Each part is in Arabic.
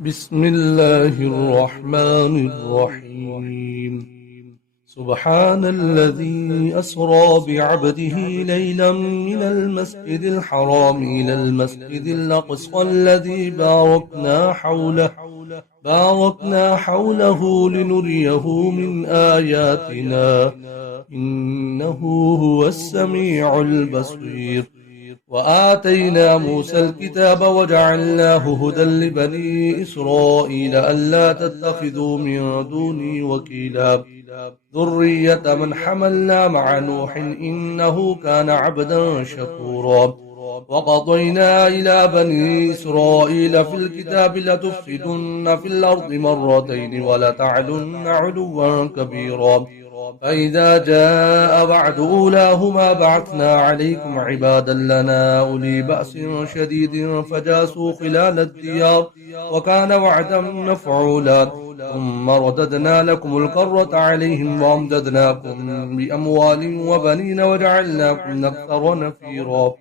بسم الله الرحمن الرحيم. سبحان الذي أسرى بعبده ليلا من المسجد الحرام إلى المسجد الأقصى الذي باركنا حوله لنريه من آياتنا إنه هو السميع البصير. وآتينا موسى الكتاب وجعلناه هدى لبني إسرائيل ألا تتخذوا من دوني وكيلا ذرية من حملنا مع نوح إنه كان عبدا شكورا. وقضينا إلى بني إسرائيل في الكتاب لتفسدن في الأرض مرتين ولتعلن علوا كبيرا فإذا جاء بعد أولاهما بعثنا عليكم عبادا لنا أولي بأس شديد فجاسوا خلال الديار وكان وعدا مفعولا. ثم رددنا لكم الكرة عليهم وأمددناكم بأموال وبنين وجعلناكم أكثر نفيرا.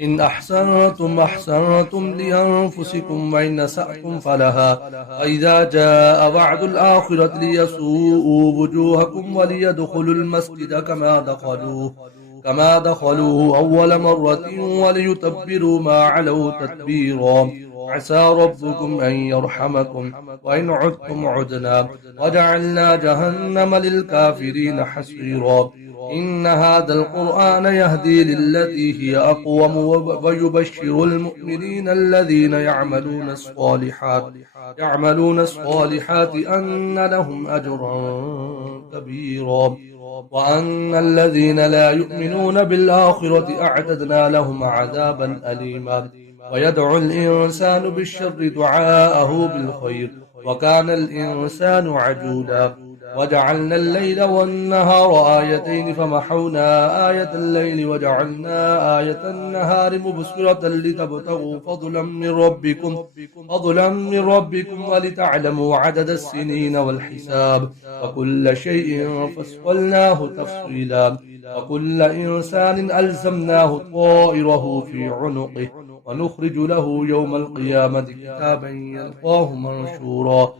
إن أحسنتم لأنفسكم وإن أسأتم فلها فإذا جاء بعد الآخرة ليسوءوا وجوهكم وليدخلوا المسجد كما دخلوه أول مرة وليتبروا ما علوا تتبيرا. عسى ربكم أن يرحمكم وإن عدتم عدنا وجعلنا جهنم للكافرين حصيرا. إن هذا القرآن يهدي للتي هي أقوم ويبشر المؤمنين الذين يعملون الصالحات أن لهم أجرا كبيرا وأن الذين لا يؤمنون بالآخرة أعتدنا لهم عذابا أليما. ويدعو الإنسان بالشر دعاءه بالخير وكان الإنسان عجولا. وجعلنا الليل والنهار آيتين فمحونا آية الليل وجعلنا آية النهار مبصرة لتبتغوا فضلا من ربكم ولتعلموا عدد السنين والحساب وكل شيء فصلناه تفصيلا. وكل إنسان ألزمناه طائره في عنقه ونخرج له يوم القيامة كتابا يلقاه منشورا.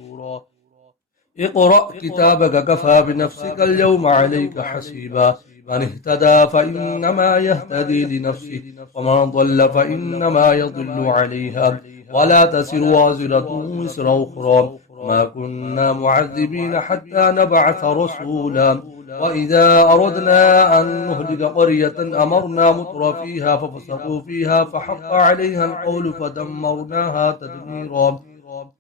اقرأ كتابك كفى بنفسك اليوم عليك حسيبا. من اهتدى فإنما يهتدي لنفسه ومن ضل فإنما يضل عليها ولا تسر وازرة وزر أخرى ما كنا معذبين حتى نبعث رسولا. وإذا أردنا أن نهلك قرية أمرنا متر فيها ففسقوا فيها فحق عليها القول فدمرناها تدميرا.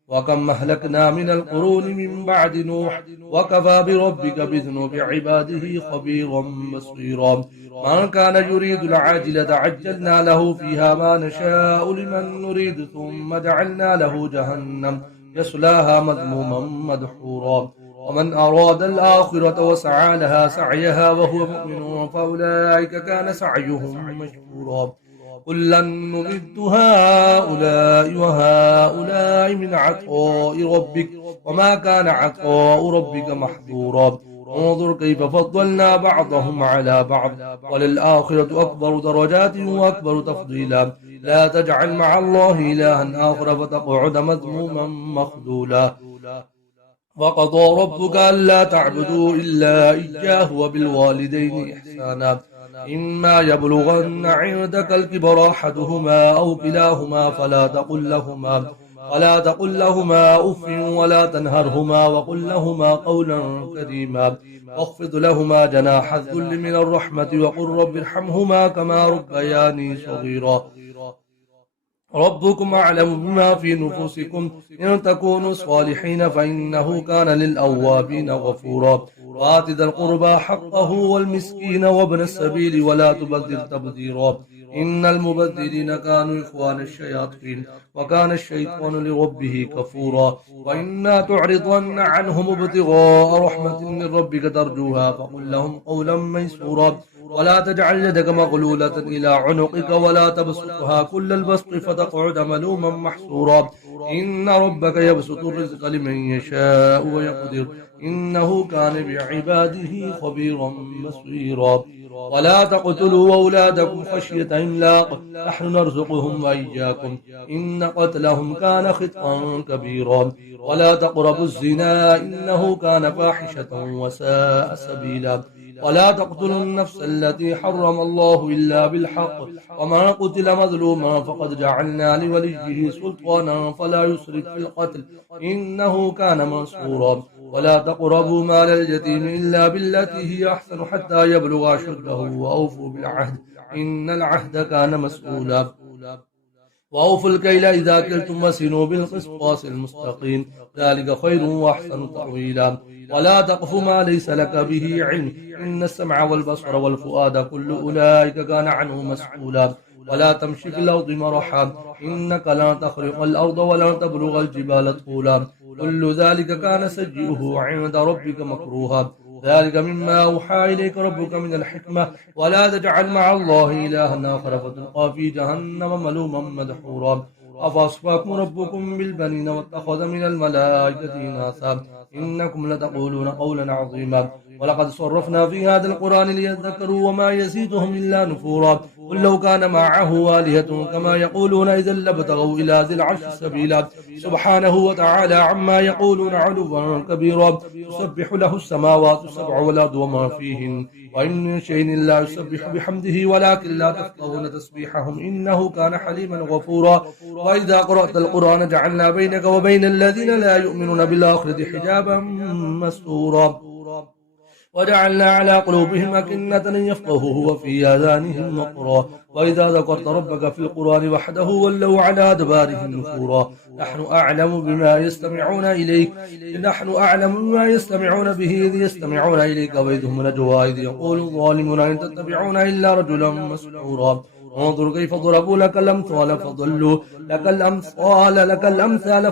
وكم أهلكنا من القرون من بعد نوح وكفى بربك بذنوب عباده خبيرا بصيرا. من كان يريد العاجلة عجلنا له فيها ما نشاء لمن نريد ثم جعلنا له جهنم يصلاها مذموما مدحورا. ومن أراد الآخرة وسعى لها سعيها وهو مؤمن فأولئك كان سعيهم مشكورا. كلا نمد هؤلاء وهؤلاء من عطاء ربك وما كان عطاء ربك محظورا. انظر كيف فضلنا بعضهم على بعض وللآخرة أكبر درجات وأكبر تفضيلا. لا تجعل مع الله إلها آخر فتقعد مذموما مخذولا. وقضى ربك ألا تعبدوا إلا إياه وبالوالدين إحسانا إما يبلغن عندك الكبر أحدهما أو كلاهما فلا تقل لهما أف ولا تنهرهما وقل لهما قولا كريما. واخفض لهما جناح الذل من الرحمة وقل رب ارحمهما كما ربياني صغيرا. ربكم أعلم بما في نفوسكم إن تكونوا صالحين فإنه كان للأوابين غفورا. وآت ذا القربى حقه والمسكين وابن السبيل ولا تبذر تبذيرا إن المبذرين كانوا إخوان الشياطين وكان الشيطان لربه كفورا. وإنا تعرضن عنهم ابتغاء رحمة من ربك ترجوها فقل لهم قولا ميسورا. ولا تجعل يدك مغلولة إلى عنقك ولا تبسطها كل البسط فتقعد ملوما محسورا إن ربك يبسط الرزق لمن يشاء ويقدر إنه كان بعباده خبيرا بصيرا ولا تقتلوا أولادكم خشية إملاق نحن نرزقهم وإياكم إن قتلهم كان خطأ كبيرا ولا تقربوا الزنا إنه كان فاحشة وساء سبيلا ولا تقتلوا النفس التي حرم الله إلا بالحق ومن قتل مظلوما فقد جعلنا لوليه سلطانا فلا يسرف في القتل إنه كان منصورا ولا تقربوا مال اليتيم إلا بالتي هي أحسن حتى يبلغ أشده وأوفوا بالعهد إن العهد كان مسؤولا وأوفوا الكيل إذا كلتم وزنوا بالقسطاس المستقيم ذلك خير وأحسن تأويلا ولا تقف ما ليس لك به علم إن السمع والبصر والفؤاد كل أولئك كان عنه مسؤولا ولا تمشي في الأرض مرحا إنك لن تخرق الأرض ولن تبلغ الجبال طولا كل ذلك كان سيئه عند ربك مكروها ذلك مما أوحى إليك ربك من الحكمة ولا تجعل مع الله إلها آخر فتلقى في جهنم ملوما مدحورا أفأصفاكم ربكم بالبنين واتخذ من الملائكة إناثا إنكم لتقولون قولا عظيما ولقد صرفنا في هذا القرآن ليذكروا وما يزيدهم إلا نفورا قل لو كان معه آلهة كما يقولون إذا لابتغوا إلى ذي العرش سبيلا سبحانه وتعالى عما يقولون علوا كبيرا يسبح له السماوات السبع والأرض وما فيهن وإن من شيء إلا يسبح بحمده ولكن لا تفقهون تسبيحهم إنه كان حليما غفورا وإذا قرأت القرآن جعلنا بينك وبين الذين لا يؤمنون بالآخرة حجابا مستورا وجعلنا على قلوبهم أكنة أن يفقهوه وفي آذانهم وقرا وإذا ذكرت ربك في القرآن وحده ولوا على أدبارهم نفورا نحن أعلم بما يستمعون إليك به إذ يستمعون إليك وإذ هم نجوى إذ يقول الظالمون إن تتبعون إلا رجلا مسحورا انظر كيف ضربوا لك الأمثال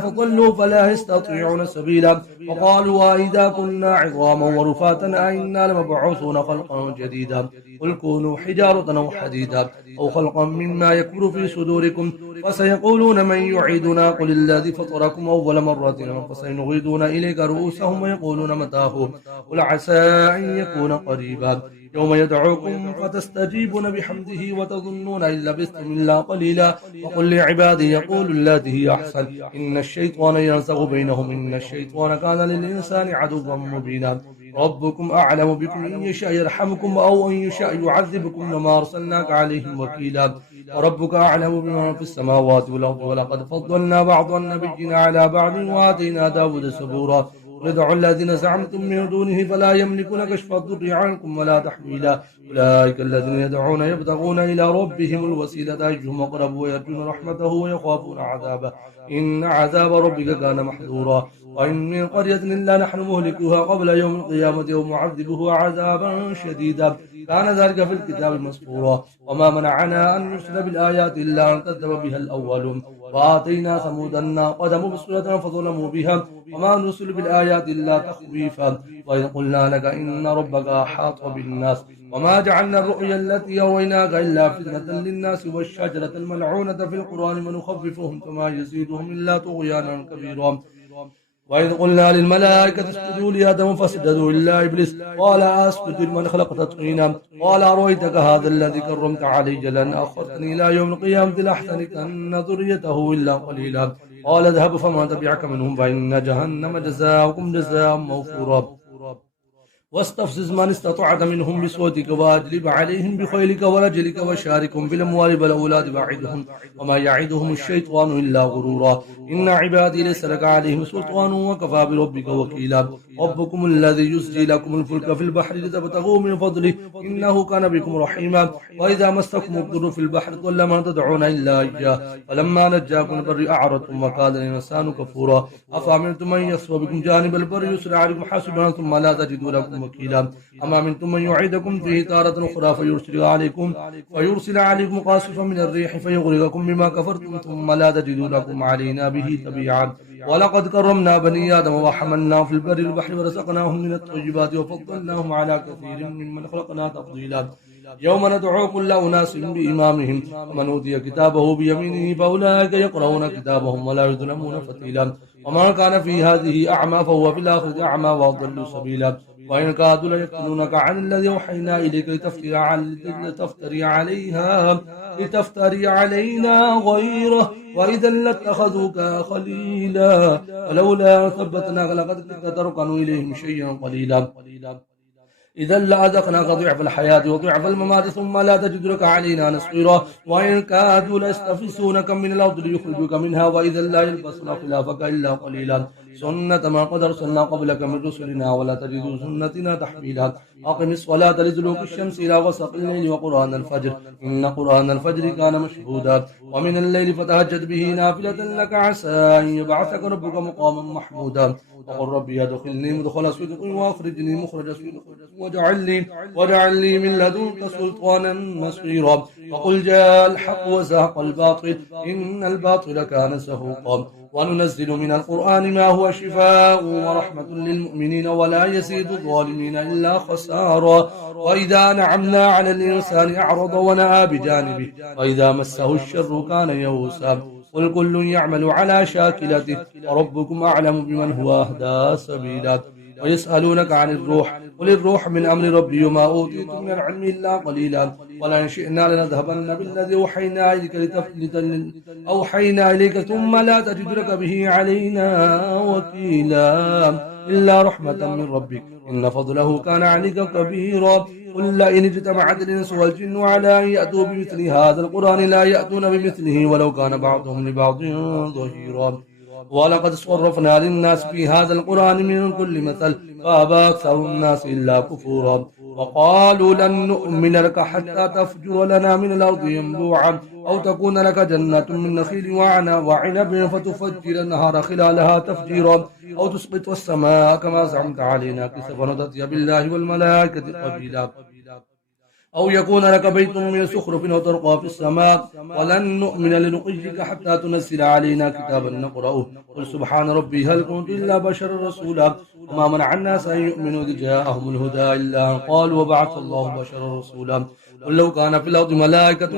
فضلوا فلا يستطيعون سبيلا وقالوا وإذا كنا عظاما ورفاتا أئنا لمبعوثون خلقا جديدا قل كونوا حجارة أو حديدا أو خلقا مما يكبر في صدوركم فسيقولون من يعيدنا قل الذي فطركم أول مرة فسينغيدون إليك رؤوسهم ويقولون متاه قل عسى أن يكون قريبا يوم يدعوكم فتستجيبون بحمده وتظنون إن لبثتم إلا قليلا وقل لعبادي يقول التي هي أحسن إن الشيطان ينزغ بينهم إن الشيطان كان للإنسان عدوا مبينا ربكم أعلم بكم إن يشاء يرحمكم أو إن يشاء يعذبكم وما أرسلناك عليهم وكيلا وربك أعلم بما في السماوات والأرض ولقد فضلنا بعض النبيين على بعض وآتينا داود زبورا ادعوا الذين زعمتم من دونه فلا يملكون كشف الضر عنكم ولا تحويلا أولئك الذين يدعون يبتغون إلى ربهم الوسيلة أيهم أقرب ويرجون رحمته ويخافون عذابه إن عذاب ربك كان محذورا وإن من قرية إلا نحن مهلكوها قبل يوم القيامة أو معذبها عذابا شديدا كان ذلك في الكتاب مسطورا وما منعنا أن نرسل بالآيات إلا أن كذب بها الأولون وآتينا ثمود الناقة مبصرة فظلموا بها وما نرسل بالآيات إلا تخويفا وإذ قلنا لك إن ربك أحاط بالناس وما جعلنا الرؤيا التي أريناك إلا فتنة للناس والشجرة الملعونة في القرآن ونخففهم فما يزيدهم إلا طغيانا كبيرا وإذ قلنا للملائكة اسجدوا لآدم فسجدوا إلا إبليس قال أسجد لمن خلقت طينا قال أرأيتك هذا الذي كرمت علي لأن أخرتني إلى يوم القيامة لأحترقن ذريته إلا قليلا قال اذهب فما تبعك منهم فإن جهنم جزاؤكم جزاء موفورا واستفزز من استطعت منهم بصوتك واجلب عليهم بخيلك ورجلك وشاركهم بالأموال والأولاد وعدهم وما يعدهم الشيطان إلا غرورا إن عبادي ليس لك عليهم سلطان وكفى بربك وكيلا ربكم الذي يسجي لكم الفلك في البحر لتبتغوا من فضله إنه كان بكم رحيما وإذا مسكم الضر في البحر ضل من تدعون إلا إياه فلما نجاكم البر أعرضتم وكان الإنسان كفورا أفأمنتم من يخسف بكم جانب البر يسرع عليكم حاسبا ثم لا تجدوا لكم وكيلا أما منتم من يعيدكم فيه تارة أخرى فيرسل عليكم قاصفا من الريح فيغرقكم بما كفرتم ثم لا تجدوا لكم علينا به تبيعا ولقد كرمنا بني آدم وحملناهم في البر والبحر ورزقناهم من الطيبات وفضلناهم على كثير ممن خلقنا تفضيلا يوم ندعو كل أناس بإمامهم ومن أوتي كتابه بيمينه فأولئك يقرؤون كتابهم ولا يظلمون فتيلا ومن كان في هذه أعمى فهو في الآخرة أعمى وأضل سبيلا وإن كادوا ليفتنونك عن الذي أوحينا إليك لتفتري علينا غيره وإذا لاتخذوك خليلا ولولا ثبتناك لقد كنت تركن إليهم شيئا قليلا إذا لأذقناك ضعف الحياة وضعف الممات ثم لا تجد لك علينا نصيرا وإن كادوا ليستفزونك من الأرض ليخرجوك منها وإذا لا يلبسون خلافك إلا قليلا سنة ما قد أرسلنا قبلك من رسلنا ولا تجد سنتنا تحويلا أقم الصلاة لدلوك الشمس إلى غسق الليل وقرآن الفجر إن قرآن الفجر كان مشهودا ومن الليل فتهجد به نافلة لك عسى أن يبعثك ربك مقاما محمودا وقل ربي أدخلني مدخل صدق وأخرجني مخرج صدق واجعل لي من لدنك سلطانا نصيرا وقل جاء الحق وزهق الباطل إن الباطل كان زهوقا وننزل من القرآن ما هو شفاء ورحمة للمؤمنين ولا يزيد الظالمين إلا خسارا وإذا نعمنا على الإنسان أعرض ونأى بجانبه وإذا مسه الشر كان يئوسا قل كل يعمل على شاكلته وربكم أعلم بمن هو أهدى سبيلا ويسألونك عن الروح قل الروح من أمر ربي وما أوتيتم من العلم إلا قليلا ولئن شئنا لنذهبن بالذي أوحينا إليك ثم لا تجد لك به علينا وكيلا إلا رحمة من ربك إن فضله كان عليك كبيرا قل لئن اجتمعت الإنس والجن على أن يأتوا بمثل هذا القرآن لا يأتون بمثله ولو كان بعضهم لبعض ظهيرا ولقد صرفنا للناس في هذا القرآن من كل مثل فأبى أكثر الناس إلا كفورا وقالوا لن نؤمن لك حتى تفجر لنا من الأرض ينبوعا أو تكون لك جنة من نخيل وعنب فتفجر النهار خلالها تفجيرا أو تسقط السماء كما زعمت علينا كسفا وتأتي بالله والملائكة قبيلا أو يكون لك بيت من زخرف وترقى في السماء ولن نؤمن لرقيك حتى تنزل علينا كتابا نقرأه قل سبحان ربي هل كنت إلا بشرا رسولا وما منع الناس أن يؤمنوا إذ جاءهم الهدى إلا أن قالوا وبعث الله بشرا رسولا قل لو كان في الأرض ملائكة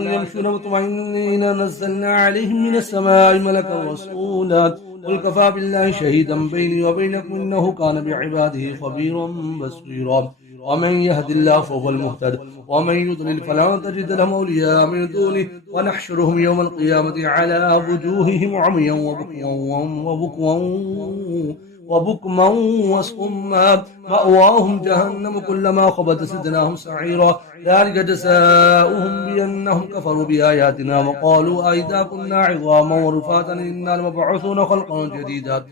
يمشون مطمئنين نزلنا عليهم من السماء ملكا رسولا قل كفى بالله شهيدا بيني وبينكم إنه كان بعباده خبيرا بصيرا ومن يهد الله فهو المهتد ومن يضلل فلا تجد لهم أولياء من دونه ونحشرهم يوم القيامة على وجوههم عميا وبكما وصما مأواهم جهنم كلما خبت زدناهم سعيرا ذلك جزاؤهم بأنهم كفروا بآياتنا وقالوا أئذا كنا عظاما ورفاتا إنا لمبعوثون خلقا جديدا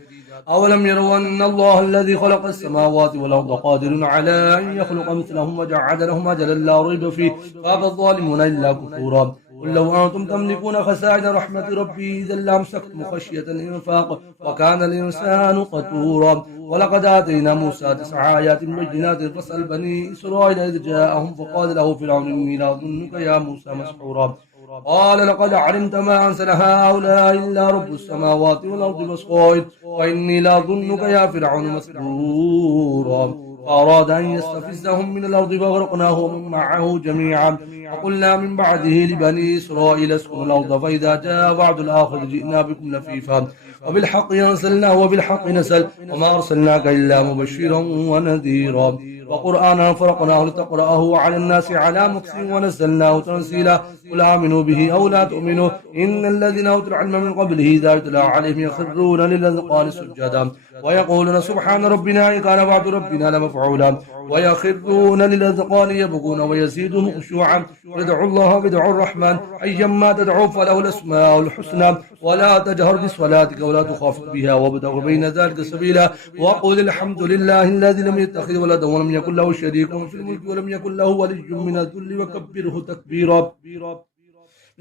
أولم يروا أن الله الذي خلق السماوات والأرض قادر على أن يخلق مثلهم وجعل لهم أجلا لا ريب فيه فأبى الظالمون إلا كفورا قل لو أنتم تملكون خزائن رحمة ربي إذا لأمسكتم خشية الإنفاق وكان الإنسان قتورا ولقد آتينا موسى 9 آيات بينات فاسأل بني إسرائيل إذ جاءهم فقال له فرعون إني لأظنك يا موسى مسحورا قال لقد علمت ما أنزل هؤلاء إلا رب السماوات والأرض بصائر وإني لأظنك يا فرعون مسحورا فأراد أن يستفزهم من الأرض فأغرقناه ومن معه جميعا وقلنا من بعده لبني إسرائيل اسكنوا الأرض فإذا جاء وعد الآخر جئنا بكم لفيفا وبالحق أنزلناه وبالحق نزل وما أرسلناك إلا مبشرا ونذيرا وقرآنا فرقناه لتقرأه على الناس على مكث ونزلناه تنزيلا قل آمنوا به أو لا تؤمنوا إن الذين أوتوا العلم من قبله إذا يتلى عليهم يخرون للأذقان سجدا ويقولون سبحان ربنا إن كان وعد ربنا لمفعولا ويخرون للأذقان يبكون ويزيدهم خشوعا يدعو الله بدعو الرحمن أيما تدعو فله الأسماء الحسنى ولا تجهر بصلاتك ولا تخافت بها وابتغ بين ذلك سبيلا وقل الحمد لله الذي لم يتخذ ولدا ولم يكن له شريك في الملك ولم يكن له ولي من الذل وكبره تكبيرا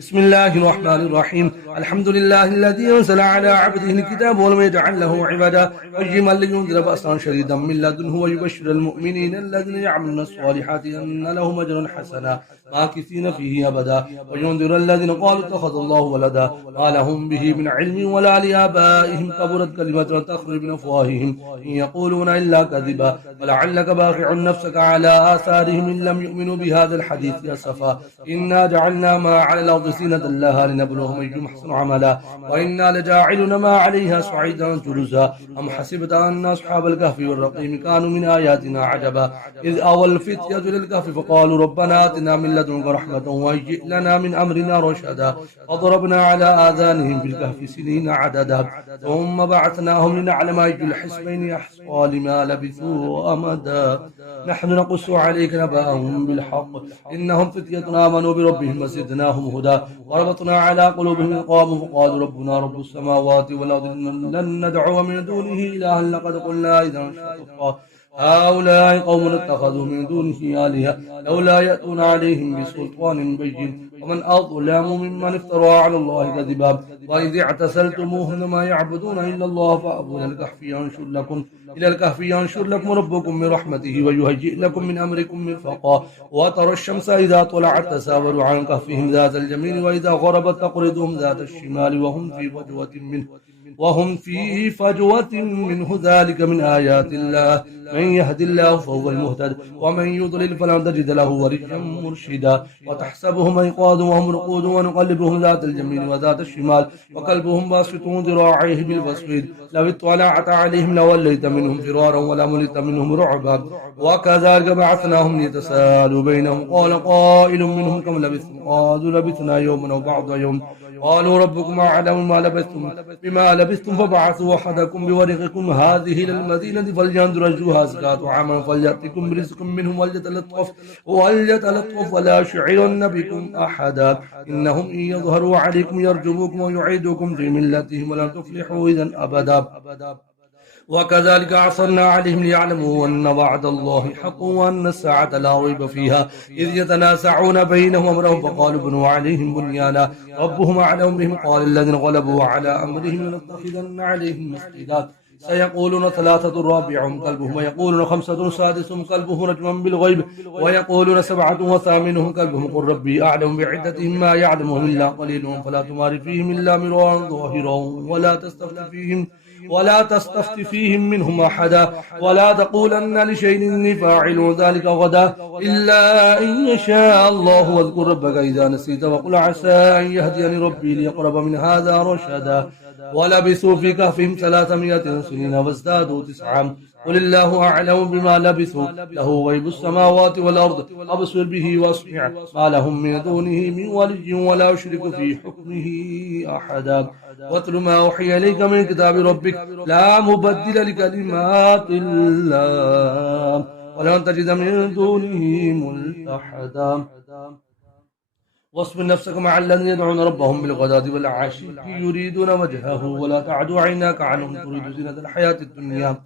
بسم الله الرحمن الرحيم الحمد لله الذي أنزل على عبده الكتاب ولم يجعل له عبدا قيما لينذر بأسا شديدا من لدنه ويبشر المؤمنين الذين يعملون الصالحات أن لهم أجرا حسنا ماكثين فيه أبدا وينذر الذين قالوا اتخذ الله ولدا ما لهم به من علم ولا لآبائهم كبرت كلمة تخرج من أفواههم إن يقولون إلا كذبا فلعلك باخع نفسك على آثارهم إن لم يؤمنوا بهذا الحديث أسفا إنا جعلنا ما على الأرض زينة لها لنبلوهم أيهم أحسن عملا وإنا لجاعلون ما عليها صعيدا جرزا أم حسبت أن أصحاب الكهف والرقيم كانوا من آياتنا عجبا إذ أوى الفتية للكهف فقالوا ربنا آتنا من لدنك رحمة وهيئ لنا من أمرنا رشدا فضربنا على آذانهم في الكهف سنين عددا ثم بعثناهم لنعلم أي الحزبين أحصى لما لبثوا أمدا نحن نقص عليك نبأهم بالحق إنهم فتية آمنوا بربهم وزدناهم هدى وربطنا على قلوبهم إذ قاموا فقالوا ربنا رب السماوات والأرض لن ندعو من دونه إلها لقد قلنا إذا شططا هؤلاء قوم اتخذوا من دونه آلهة لولا يأتون عليهم بسلطان بين ومن أظلم ممن افترى على الله كذبا وإذ اعتزلتموهم ما يعبدون إلا الله فأبوا إلى الكهف ينشر لكم ربكم من رحمته ويهيئ لكم من أمركم مرفقا وترى الشمس إذا طلعت تساور عن كهفهم ذات اليمين وإذا غربت تقرضهم ذات الشمال وهم في فجوة منه ذلك من آيات الله من يهد الله فهو المهتد ومن يضلل فلن تجد له وليا مرشدا وتحسبهم أيقاظ وهم رقود ونقلبهم ذات اليمين وذات الشمال وكلبهم باسط ذراعيه بالوسيد لو اطلعت عليهم لوليت منهم فرارا ولملئت منهم رعبا وكذلك بعثناهم ليتساءلوا بينهم قال قائل منهم كم لبثتم قالوا لبثنا يوما أو بعض يوم قالوا ربكم أعلم بما لبثتم فبعثوا أحدكم بورقكم هذه إلى المدينة فلينظر أيها أزكى طعاما فليأتكم برزق منهم وليتلطف ولا يشعرن بكم أحدا إنهم إن يظهروا عليكم يرجموكم ويعيدوكم في ملتهم ولن تفلحوا إذا أبدا وكذلك عصرنا عليهم ليعلموا أن وعد الله حق وأن الساعة لا ريب فيها إذ يتنازعون بينهم أمرهم فقالوا بنوا عليهم بنيانا ربهم أعلم بهم قال الذين غلبوا على أمرهم لنتخذن عليهم مسجدا سيقولون ثلاثة رابعهم كلبهم ويقولون خمسة سادسهم كلبهم رجما بالغيب ويقولون سبعة وثامنهم كلبهم قل ربي أعلم بعدتهم ما يعلمهم إلا قليل فلا تمار فيهم إلا مرارا ظاهرا ولا تستفت فيهم منهم أحدا ولا تقولن لشيء إني فاعل ذلك غدا إلا أن يشاء الله واذكر ربك إذا نسيت وقل عسى أن يهديني ربي ليقرب من هذا رشدا ولبثوا في كهفهم 300 سنين وازدادوا 9 قل الله أعلم بما لبثوا له غيب السماوات والأرض أبصر به واسمع ما لهم من دونه من ولي ولا يشرك في حكمه أحدا واتل ما أوحي إليك من كتاب ربك لا مبدل لكلمات الله ولن تجد من دونه ملتحدا واصبر نفسك مع الذين يدعون ربهم بالغداة والعشي يريدون وجهه ولا تعد عيناك عنهم تريد زينة الحياة الدنيا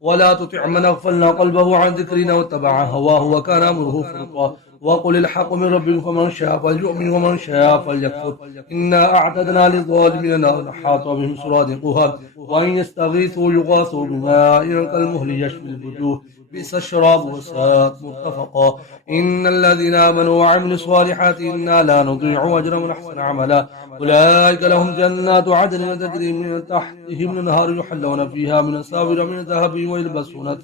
ولا تطع من أغفلنا قلبه عن ذكرنا واتبع هواه وكان أمره فرطا وقل الحق من ربكم فمن شاء فليؤمن ومن شاء فليكفر إنا أعتدنا للظالمين نارا أحاط بهم سرادقها وإن يستغيثوا يغاثوا بماء كالمهل يشوي الوجوه بئس الشراب وساءت مرتفقا إن الذين آمنوا وعملوا الصالحات إنا لا نضيع أجر من أحسن عملا أولئك لهم جنات عدن تجري من تحتهم الأنهار يحلون فيها من أساور من ذهب ويلبسون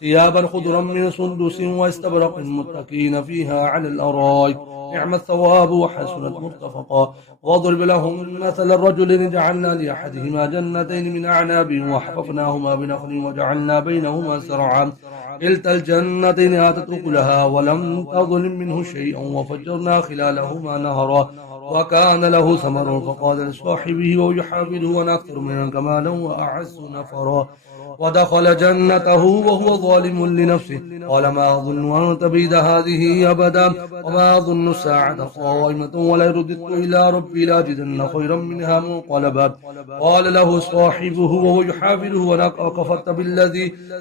ثيابا خضرا من سندس واستبرق متكئين فيها على الأرائك نعم الثواب وحسنت مرتفقا واضرب لهم مثل الرجلين جعلنا لأحدهما جنتين من أعناب وحففناهما بنخل وجعلنا بينهما زرعا كلتا الجنتين آتت أكلها ولم تظلم منه شيئا وفجرنا خلالهما نهرا وكان له ثمر فقال لصاحبه ويحافظه أنا أكثر منك مالا وأعز نفرا ودخل جنته وهو ظالم لنفسه قال ما أظن أن تبيد هذه أبدا وما أظن الساعة قائمة ولا رددت إلى ربي لاجدن خيرا منها منقلبا قال له صاحبه وهو يحافظه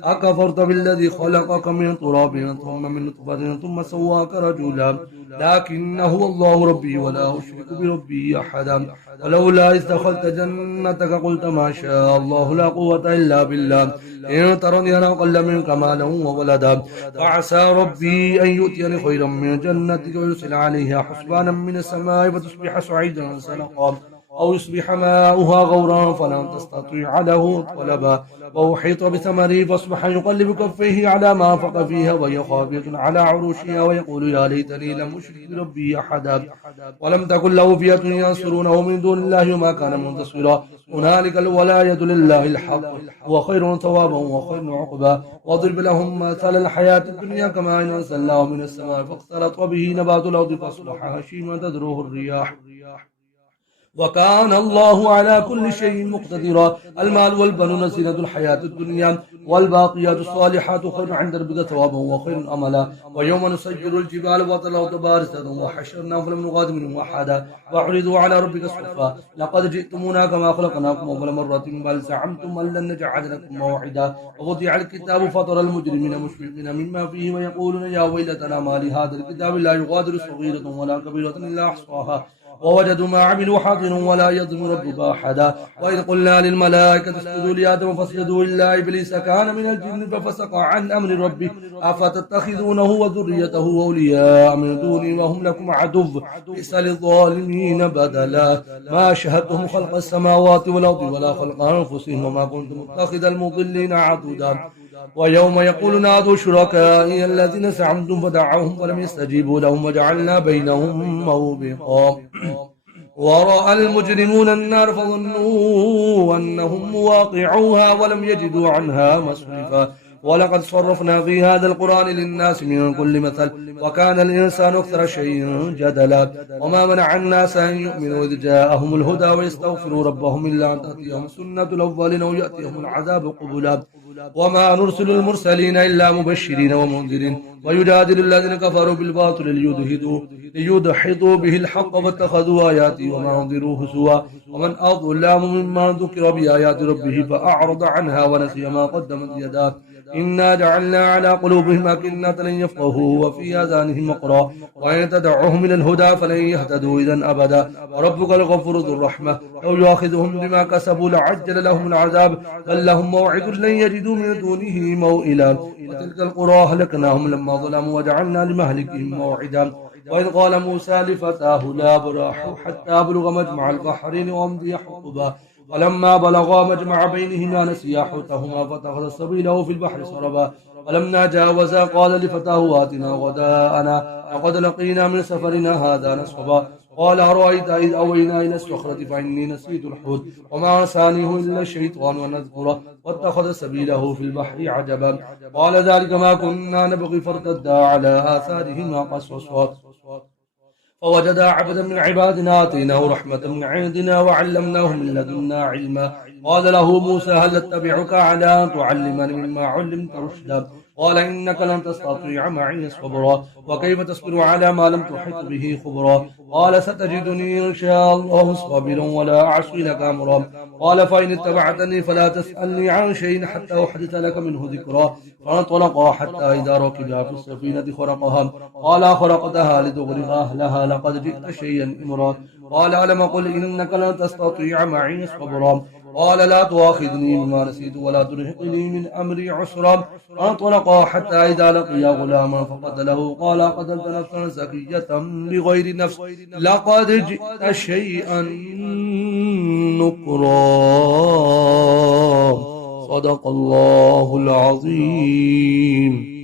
أكفرت بالذي خلقك من تراب ثم من نطفة ثم سواك رجلا لكنه هو الله ربي ولا أشرك بربي أحدا. ولولا إذ دخلت جنتك قلت ما شاء الله لا قوة إلا بالله إن ترني أنا أقل منك مالا وولدا فعسى ربي أن يؤتيني خيرا من جنتك ويرسل عليها حسبانا من السماء فتصبح صعيدا زلقا أو يصبح ماؤها غورا فلن تستطيع له طلبا وأحيط بثمره فأصبح يقلب كفيه على ما أنفق فيها وهي خاوية على عروشها ويقول يا ليتني لم أشرك بربي أحدا ولم تكن له فئة ينصرونه من دون الله وما كان منتصرا هنالك الولاية لله الحق هو خير ثوابا وخير عقبا واضرب لهم مثل الحياة الدنيا كما إن أنزلناه من السماء فاختلط به نبات الأرض فأصبح هشيما تذروه الرياح وكان الله على كل شيء مقتدرا. المال والبنون زينة الحياة الدنيا والباقيات الصالحات خير عند ربك ثوابا وخير أملا. ويوم نسجل الجبال والأرض بارزة وحشرناهم فلم نغادر منهم أحدا وعرضوا على ربك صفا لقد جئتمونا كما خلقناكم أول مرة بل زعمتم أن لن نجعل لكم موعدا ووضع الكتاب فطر المجرمين مشفقين مما فيه ويقولون يا ويلتنا ما لهذا الكتاب لا يغادر صغيرة ولا كبيرة إلا أحصاها ووجدوا ما عملوا حاضر ولا يظلم ربك أحدا. وإذ قلنا للملائكة اسجدوا لآدم فاسجدوا إلا إبليس كان من الجن ففسق عن أمر ربه أفتتخذونه وذريته أولياء من دوني وهم لكم عدو بئس للظالمين بدلا. ما شهدتهم خلق السماوات والأرض ولا خلق أنفسهم وما كنت متخذ المضلين عضدا. ويوم يقول نادوا شركائي الذين زعمتم فدعوهم فلم يستجيبوا لهم وجعلنا بينهم موبقا. ورأى المجرمون النار فظنوا أنهم مواقعوها ولم يجدوا عنها مصرفا. ولقد صرفنا في هذا القرآن للناس من كل مثل وكان الإنسان أكثر شيء جدلا. وما منع الناس أن يؤمنوا إذ جاءهم الهدى ويستغفروا ربهم إلا أن تأتيهم سنة الأولين أو يأتيهم العذاب قبلا. وما نرسل المرسلين إلا مبشرين ومنذرين ويجادل الذين كفروا بالباطل ليدحضوا به الحق واتخذوا آياتي وما أنذروا هزوا ومن أظلم ممن ذكر بآيات ربه فأعرض عنها ونسي ما قدمت يداه إنا جعلنا على قلوبهم أكنة لن يفقهوا وفي آذانهم وقرا وإن تدعوهم إلى الهدى فلن يهتدوا إذا أبدا. وربك الغفور ذو الرحمة لو يؤاخذهم بما كسبوا لعجل لهم العذاب بل لهم موعد لن يجدوا من دونه موئلا. وتلك القرى أهلكناهم لما ظلموا وجعلنا لمهلكهم موعدا. وإذ قال موسى لفتاه لا أبرح حتى أبلغ مجمع البحرين وأمضي حقبا فلما بلغا مجمع بينهما نسيا حوتهما فاتخذ سبيله في البحر سربا فلما جاوزا قال لفتاه آتنا غداءنا لقد لقينا من سفرنا هذا نصبا قال أرأيت إذ أوينا إلى الصخرة فإني نسيت الحوت وما أنسانيه إلا الشيطان ونذكره واتخذ سبيله في البحر عجبا قال ذلك ما كنا نبغي فارتدا على آثارهما قصصا فوجدا عبدا من عبادنا آتيناه رحمة من عندنا وعلمناه من لدنا علما قال له موسى هل اتبعك على أن تعلمني مما علمت رشدا قال إنك لن تستطيع معي صبرا وكيف تصبر على ما لم تحط به خبرا قال ستجدني إن شاء الله صابرا ولا أعصي لك أمرا قال فإن اتبعتني فلا تسألني عن شيء حتى أحدث لك منه ذكرا فانطلقا حتى إذا ركبا في السفينة خرقها قال خرقتها لتغرق أهلها لقد جئت شيئا إمرا قال ألم قل إنك لن تستطيع معي صبرا قال لا تؤاخذني بما نسيت ولا ترهقني من أمري عسرا فانطلقا حتى إذا لقيا غلاما فقتله قال قتلت نفسا زكية بغير نفس لقد جئت شيئا نكرا. صدق الله العظيم.